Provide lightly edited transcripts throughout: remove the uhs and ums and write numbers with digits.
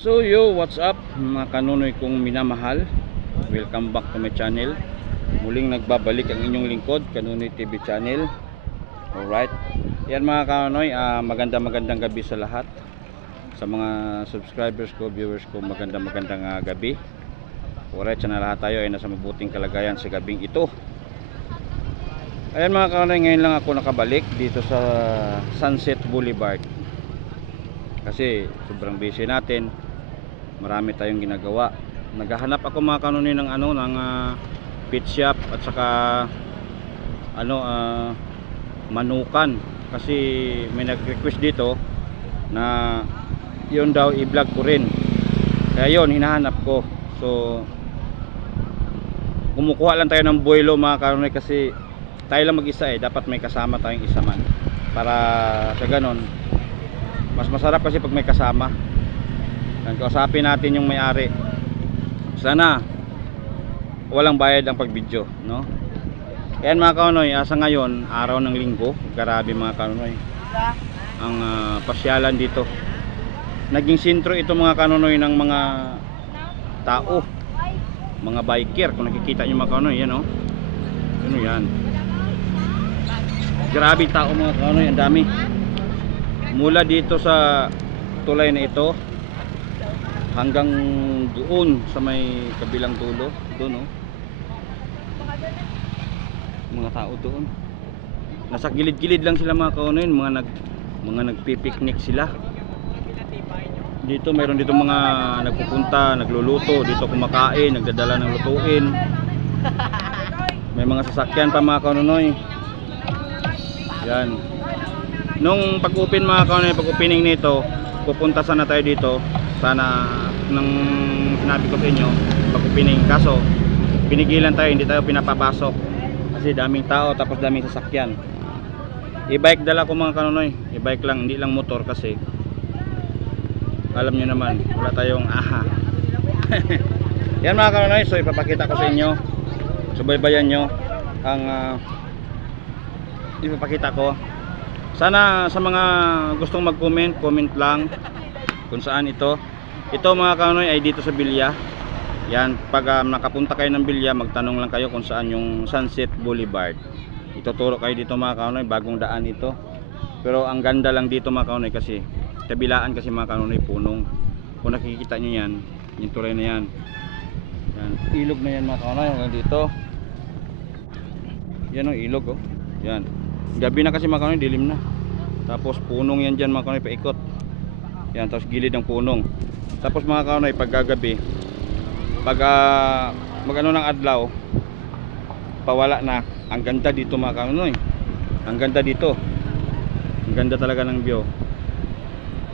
So yo, what's up mga kanunoy kong minamahal. Welcome back to my channel. Muling nagbabalik ang inyong lingkod, Kanunoy TV channel. Alright. Yan mga kanunoy, magandang gabi sa lahat. Sa mga subscribers ko, viewers ko, magandang gabi. Alright, sana lahat tayo ay nasa mabuting kalagayan sa gabing ito. Ayan mga kanunoy, ngayon lang ako nakabalik dito sa Sunset Boulevard. Kasi sobrang busy natin. Marami tayong ginagawa. Naghahanap ako mga kanunoy ng pet shop at saka manukan, kasi may nag-request dito na yun daw i-vlog ko rin. Kaya yun, hinahanap ko. So kumukuha lang tayo ng boylo mga kanunoy, kasi tayo lang mag-isa dapat may kasama tayong isa man, para sa ganon mas masarap kasi pag may kasama. Kausapin natin yung may-ari. Sana walang bayad ang pag-video, no? Ayan mga kanunoy, sa ngayon, araw ng linggo, grabe mga kanunoy, ang pasyalan dito. Naging sentro ito mga kanunoy ng mga tao, mga biker. Kung nakikita nyo mga kanunoy, yan ano yan, grabe tao mga kanunoy, ang dami. Mula dito sa tulay na ito hanggang doon sa may kabilang dulo, doon mga tao doon. Nasa gilid-gilid lang sila mga kanunoy, mga nagpipiknik sila. Dito mayroon dito mga nagpupunta, nagluluto dito, kumakain, nagdadala ng lutuin. May mga sasakyan pa mga kanunoy. Yan. Nung pag-open mga kanunoy, pag-opening nito, pupunta sana tayo dito. Sana nang sinabi ko sa inyo, pag-opening, kaso pinigilan tayo, hindi tayo pinapapasok kasi daming tao, tapos daming sasakyan. E-bike dala ko mga kanunoy, e-bike lang, hindi lang motor, kasi alam nyo naman, wala tayong yan mga kanunoy. So ipapakita ko sa inyo, subaybayan nyo ang ipapakita ko. Sana sa mga gustong mag-comment, comment lang kung saan ito mga kanunoy ay dito sa Bilya. Yan, pag nakapunta kayo ng Bilya, magtanong lang kayo kung saan yung Sunset Boulevard. Ituturo kayo dito mga kanunoy, bagong daan ito. Pero ang ganda lang dito mga kanunoy, kasi kabilaan kasi mga kanunoy punong. Kung nakikita nyo yan, yung tulay na yan, yan, ilog na yan mga kanunoy, hanggang dito. Yan ilog yan. Gabi na kasi mga kanunoy, dilim na. Tapos punong yan dyan mga kanunoy, paikot. Yan, tapos gilid ng punong. Tapos mga kanunoy, pag gagabi, pag magano ng adlaw, pawala na. Ang ganda dito mga kanunoy, ang ganda dito, ang ganda talaga ng view.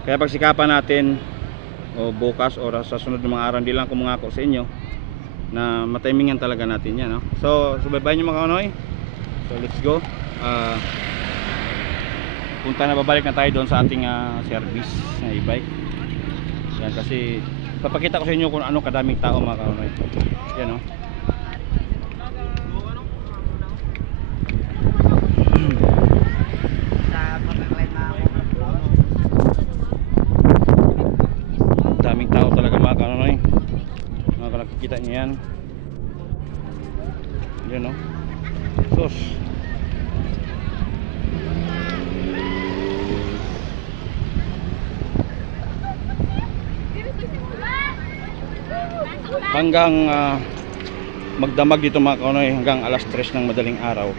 Kaya pagsikapan natin bukas o sa sunod ng mga araw, hindi lang ako mangako sa inyo na matimingan talaga natin yan, So subaybayan nyo mga kanunoy. So let's go. Punta na, babalik na tayo doon sa ating service na e-bike. Yan, kasi papakita ko sa inyo kung ano kadaming tao mga kanunoy. Yan daming tao talaga mga kanunoy. Kung nakikita niyo yan. Yan sus. Hanggang magdamag dito mga kanunoy, hanggang alas 3 ng madaling araw,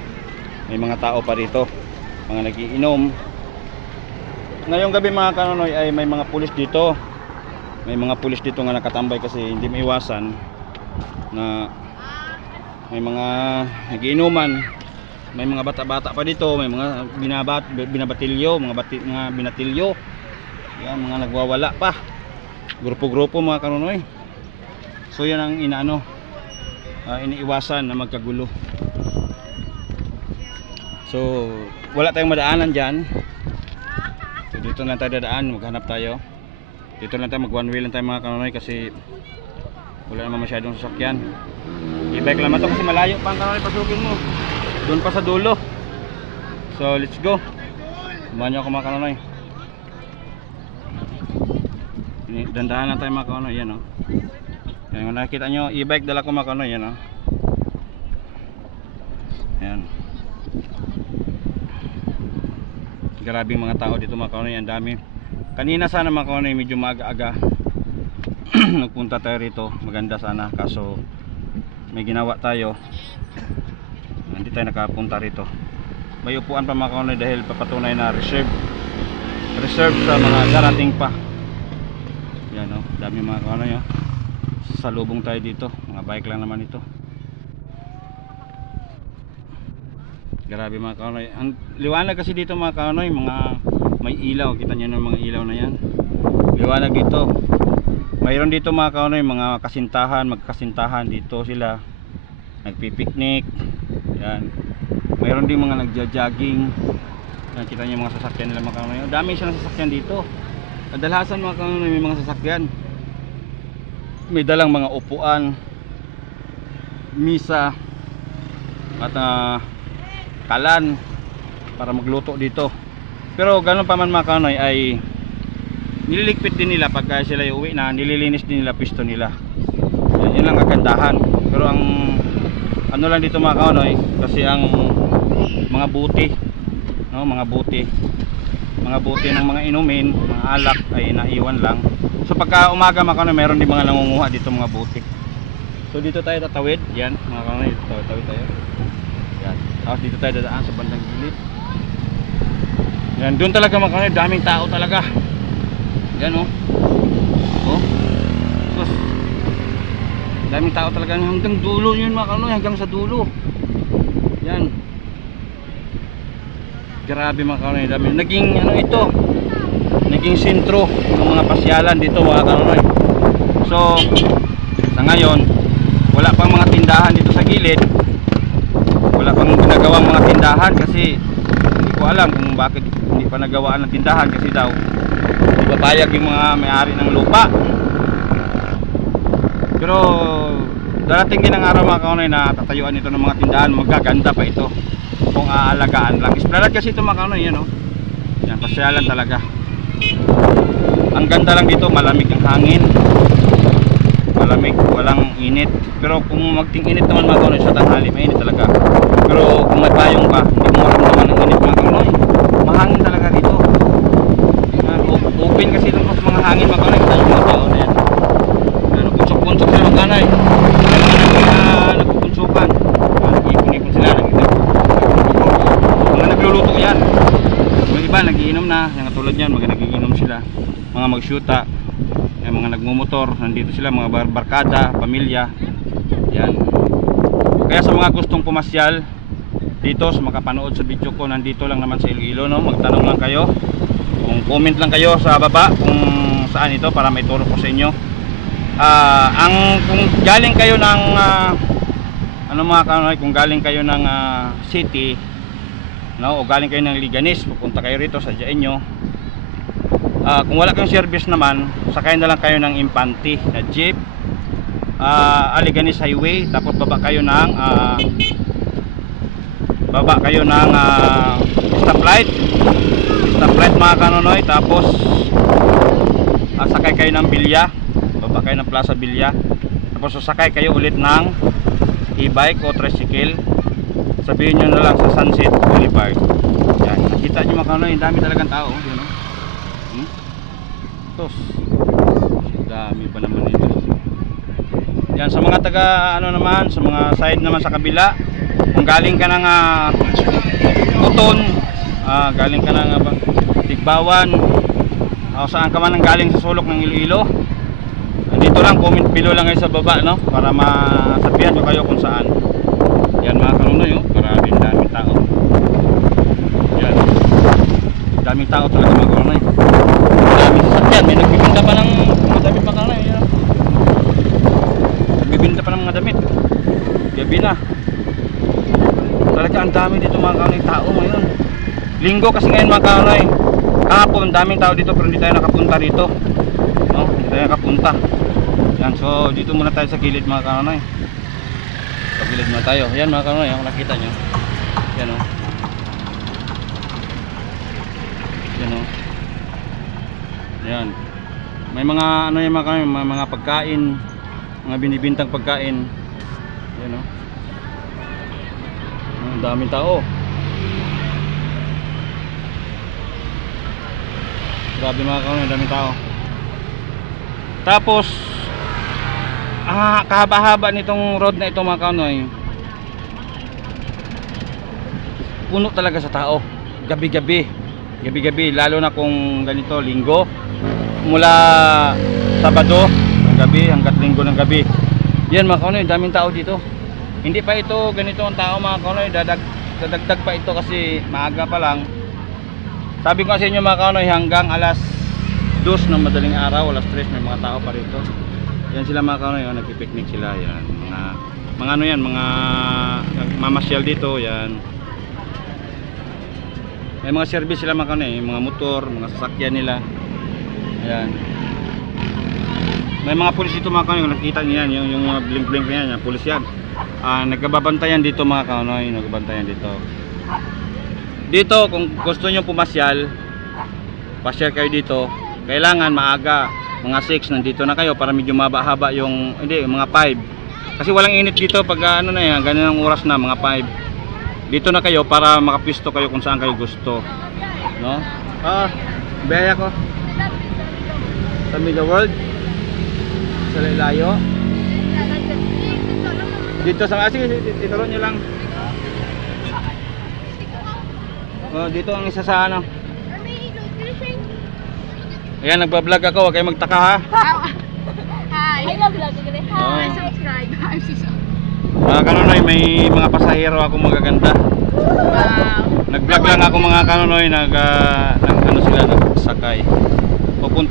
may mga tao pa rito, mga nagiinom. Ngayong gabi mga kanunoy ay may mga pulis dito. May mga pulis dito nga nakatambay, kasi hindi maiwasan na may mga nagiinuman. May mga bata-bata pa dito, may mga binabatilyo, mga binatilyo. Yan, mga nagwawala pa. Grupo-grupo mga kanunoy. So yan ang iniiwasan na magkagulo. So wala tayong madaanan dyan. So dito lang tayo dadaan, maghanap tayo. Dito lang tayo, mag one way lang tayo mga kanunoy, kasi wala naman masyadong sasakyan. E-bike lang ito kasi malayo pa ang kanunoy, pasukin mo doon pa sa dulo. So let's go. Samahan nyo ako mga kanunoy. Dandahan lang tayo mga kaunoy. Yan o. Yan, kung nakikita nyo, e-bike dala ko mga kaunoy. Yan o. Yan. Grabing mga tao dito mga kaunoy. Ang dami. Kanina sana mga kaunoy, medyo maaga-aga nagpunta tayo rito. Maganda sana. Kaso may ginawa tayo. Hindi tayo nakapunta rito. May upuan pa mga kaunoy dahil papatunay na reserve sa mga darating pa. Yan o, dami mga kaunoy o. Salubong tayo dito. Mga bike lang naman ito. Grabe mga kaunoy. Ang liwanag kasi dito mga kaunoy, mga may ilaw. Kita nyo ng mga ilaw na yan. Liwanag dito. Mayroon dito mga kaunoy, mga kasintahan, magkasintahan dito sila. Nagpipiknik. Yan. Mayroon din mga nagja-jogging. Nakita niyo mga sasakyan nila mga kaunoy. Dami silang sasakyan dito. Kadalasan mga kaunoy may mga sasakyan. May dalang mga upuan, misa at kalan para magluto dito. Pero ganoon pa man mga kaunoy ay nililigpit din nila pagka sila uwi na, nililinis din nila pisto nila. Yan lang kagandahan. Pero ang ano lang dito mga kaunoy, kasi ang mga buti, no, mga buti ng mga inumin, mga alak ay naiwan lang. So pagka umaga mga kaunoy, mayroon din mga nangunguha dito mga buti. So dito tayo tatawid, yan mga kaunoy, tatawid tayo. Yan. Tapos dito tayo dadaan sa bandang gilid. Yan, doon talaga mga kaunoy, daming tao talaga. Yan oh. Oh. Sus. Daming tao talaga hanggang dulo yun mga kaunoy, hanggang sa dulo. Yan. Grabe mga kaunoy, dami. Naging ano ito? Naging sentro ng mga pasyalan dito mga kaunoy. So sa ngayon, wala pang mga tindahan dito sa gilid. Wala pang ginagawang mga tindahan kasi hindi ko alam kung bakit hindi pa nagawaan ng tindahan kasi daw ibabayag yung mga may-ari ng lupa. Pero darating din ang araw mga kaunoy na tatayuan ito ng mga tindahan, magaganda pa ito kung aalagaan lang. Esplanade kasi ito mga kaunoy, yan o. Yan, pasyalan talaga. Ang ganda lang dito, malamig ang hangin. Malamig, walang init. Pero kung magting-init naman mga kaunoy sa tanghali, mainit talaga. Pero kung may payong ka, hindi mo maramdaman ng init mga kaunoy. Mahangin talaga dito. Yan, open kasi itong mga hangin mga kaunoy. Kita yung mga tao na yan. Yan, punsok-punsok sila mga kaunoy. Nagpupunsukan. Nag-ipon-ipon sila. Mga nagluluto yan. Yung iba nagiinom na. Yung tulad yan, mga nagiinom sila. Mga magsyuta. Yung mga nagmumotor. Nandito sila, mga barkada, pamilya. Yan. Kaya sa mga gustong pumasyal dito, sa makapanood sa video ko, nandito lang naman sa Iloilo, no? Magtanong lang kayo. Kung comment lang kayo sa baba kung saan ito para may turo ko sa inyo. Kung galing kayo ng ano mga kaunoy, kung galing kayo ng city, no, o galing kayo ng Liganis, pupunta kayo rito sa Jaenyo. Kung wala kayong service naman, sakay na lang kayo ng Impante na jeep, Liganis Highway, tapos baba kayo ng stoplight mga kaunoy, tapos sakay kayo ng Bilya, baba kayo ng Plaza Bilya, tapos sasakay kayo ulit ng e-bike o tricycle, sabihin nyo na lang sa Sunset Boulevard. Yan, nakita nyo mga kaunoy, dami talagang tao, yun, no? Tos, dami pa naman ito. Yan, sa mga taga ano naman, sa mga side naman sa kabila, kung galing ka ng Uton, galing ka ng Tigbawan, o saan ka man ang galing sa sulok ng Iloilo, dito lang, comment below lang kayo sa baba, no, para masabihan nyo kayo kung saan. Yan mga kaunoy, oh, grabe, daming tao. Yan, daming tao talaga mga kaunoy. Daming sasakyan, may nagbibinta pa ng mga damit mga kaunoy. Yan, nagbibinta pa ng mga damit. Gabi na. Talaga ang dami dito mga kaunoy, tao ngayon. Linggo kasi ngayon mga kaunoy. Kahapon daming tao dito pero hindi tayo nakapunta dito, no? Hindi tayo nakapunta. Yan, so dito muna tayo sa gilid mga kaunoy. Sa gilid muna tayo. Yan mga kaunoy, kung nakita nyo. Yan o. Yan o. Yan. May mga ano yung mga pagkain, mga binibintang pagkain. Yan oh. Ang daming tao. Grabe mga kaon, ang daming tao. Tapos kahaba-haba nitong road na ito mga kaonoy. Puno talaga sa tao. Gabi-gabi. Gabi-gabi, lalo na kung ganito, linggo. Mula Sabado ng gabi hanggat linggo ng gabi. Yan mga kaonoy, daming tao dito. Hindi pa ito ganito ang tao mga kaonoy, dadagdag pa ito kasi maaga pa lang. Sabi ko sa inyo mga kaonoy, hanggang alas 2 ng madaling araw, alas 3 may mga tao pa rito. Yan sila mga kaonoy, oh, nagpi-picnic sila yan. Mga ano yan, mga mamasyal dito yan. May mga service sila mga kaonoy, mga motor, mga sasakyan nila. Yan. May mga pulis dito mga kaonoy, nakita niyo yan, yung mga blink-blink na yan, yung pulis yan. Nagbabantayan dito mga kaonoy, nagbabantayan dito. Dito kung gusto niyo pumasyal, pasyal kayo dito. Kailangan maaga, mga 6 nandito na kayo para medyo mababa yung mga 5. Kasi walang init dito pag ano na yan, ganyan ang oras na mga 5. Dito na kayo para makapisto kayo kung saan kayo gusto. No? Biyaya ko. Sa Middle World. Sa Layo. Dito sa sige, tinuro niyo lang. Dito ang isa sa ano. Ayan, nagbablog ako, huwag kayo magtaka ha. Hi. Ay, nag-vlog ka rin. Hi, subscribe. I'm Susan. Mga kanonoy, may mga pasahero ako magaganda. Wow. Nag-vlog lang ako mga kanonoy, ano sila nagsakay. Pupunta